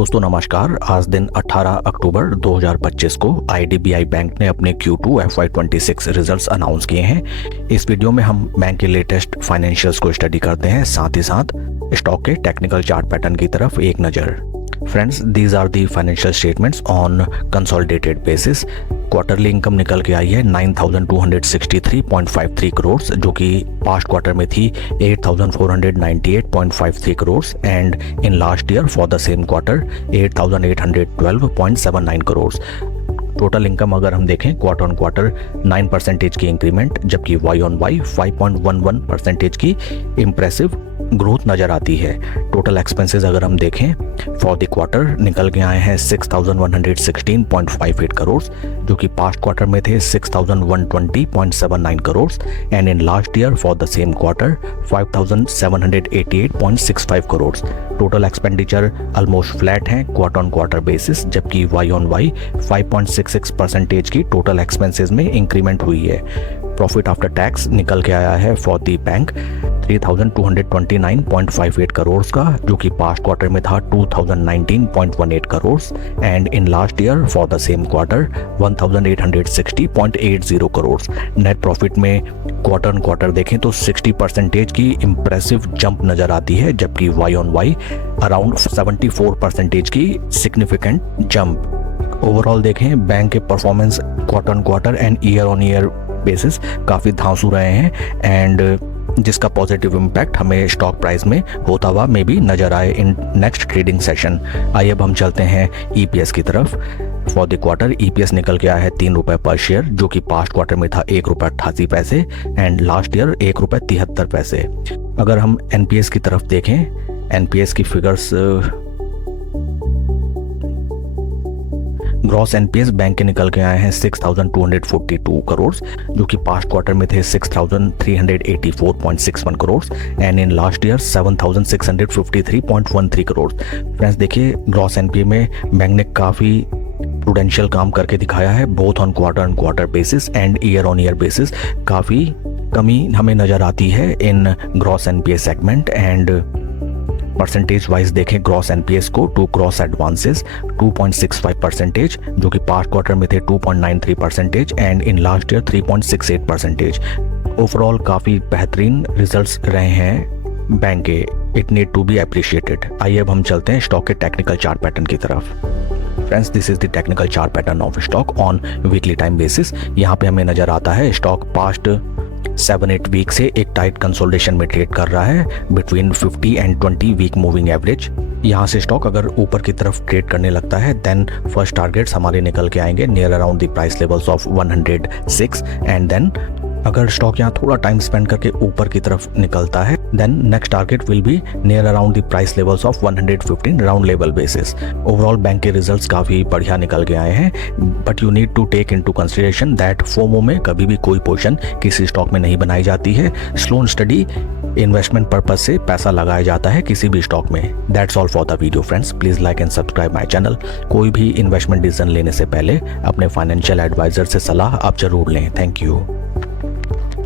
दोस्तों नमस्कार। आज दिन 18 अक्टूबर 2025 को IDBI बैंक ने अपने Q2 FY26 रिजल्ट्स अनाउंस किए हैं। इस वीडियो में हम बैंक के लेटेस्ट फाइनेंशियल्स को स्टडी करते हैं, साथ ही साथ स्टॉक के टेक्निकल चार्ट पैटर्न की तरफ एक नज़र। Friends, these are the financial statements on consolidated basis. Quarterly income निकल के आई है 9,263.53 करोड़, जो कि पास्ट क्वार्टर में थी 8,498.53 crore and in last year for the same quarter 8,812.79 crore. Total income अगर हम देखें क्वार्टर ऑन क्वार्टर 9% की इंक्रीमेंट, जबकि वाई ऑन वाई 5.11% की इम्प्रेसिव ग्रोथ नज़र आती है। टोटल एक्सपेंसेस अगर हम देखें फॉर द क्वार्टर निकल के आए हैं 6,116.58 करोड़, जो कि पास्ट क्वार्टर में थे 6,120.79 crore and in last year for the same quarter 5,788.65 crore. Total expenditure almost flat हैं क्वार्टर ऑन क्वार्टर बेसिस, जबकि वाई ऑन वाई 5.66% की टोटल एक्सपेंसेस में इंक्रीमेंट हुई है। प्रॉफिट आफ्टर टैक्स निकल के आया है फॉर दी बैंक 3,229.58 करोड़ का, जो कि पास्ट क्वार्टर में था 2,019.18 crore and in last year for the same quarter 1,860.80 crore. Net profit में क्वार्टर ऑन क्वार्टर देखें तो 60% की इम्प्रेसिव जंप नज़र आती है, जबकि वाई ऑन वाई अराउंड 74% की सिग्निफिकेंट जंप। ओवरऑल देखें बैंक के performance quarter on quarter and year on year basis काफ़ी धांसू रहे हैं एंड जिसका पॉजिटिव इम्पैक्ट हमें स्टॉक प्राइस में होता हुआ मे भी नजर आए इन नेक्स्ट ट्रेडिंग सेशन। आइए अब हम चलते हैं EPS की तरफ। फॉर द क्वार्टर EPS निकल के आया है 3 रुपये पर शेयर, जो कि पास्ट क्वार्टर में था 1 रुपये 88 पैसे एंड लास्ट ईयर 1 रुपये 73 पैसे। अगर हम NPS की तरफ देखें, NPS की फिगर्स ग्रॉस NPS बैंक के निकल के आए हैं 6,242 करोड़, जो कि पास्ट क्वार्टर में थे 6,384.61 crore and in last year 7,653.13 crore. Friends देखिए, ग्रॉस NPA में बैंक ने काफ़ी प्रूडेंशियल काम करके दिखाया है, both on quarter basis and year on year basis. काफ़ी कमी हमें नज़र आती है इन gross NPA segment and percentage wise देखें ग्रॉस NPS को टू क्रॉस एडवांसेस 2.65%, जो कि पास्ट क्वार्टर में थे 2.93% and in last year 3.68%। Overall काफ़ी बेहतरीन रिजल्ट्स रहे हैं बैंक के। It need to be appreciated. आइए अब हम चलते हैं स्टॉक के टेक्निकल चार्ट पैटर्न की तरफ। Friends, this is the technical chart pattern of stock on weekly time basis. यहाँ पे हमें नज़र आता है स्टॉक पास्ट 7-8 वीक से एक टाइट कंसोलिडेशन में ट्रेड कर रहा है between 50 and 20 week moving average. यहाँ से स्टॉक अगर ऊपर की तरफ ट्रेड करने लगता है देन फर्स्ट टारगेट्स हमारे निकल के आएंगे near around the price levels of 106 and then अगर स्टॉक यहाँ थोड़ा टाइम स्पेंड करके ऊपर की तरफ निकलता है then next target will be near around the price levels of 115 round level basis. Overall bank के रिजल्ट्स काफ़ी बढ़िया निकल के आए हैं, but you need to take into consideration that FOMO में कभी भी कोई पोजीशन किसी स्टॉक में नहीं बनाई जाती है। स्लो स्टडी इन्वेस्टमेंट पर्पज से पैसा लगाया जाता है किसी भी स्टॉक में। That's all for the video friends. Please like and subscribe my channel. कोई भी इन्वेस्टमेंट डिसीजन लेने से पहले अपने फाइनेंशियल एडवाइजर से सलाह आप जरूर लें। Thank you.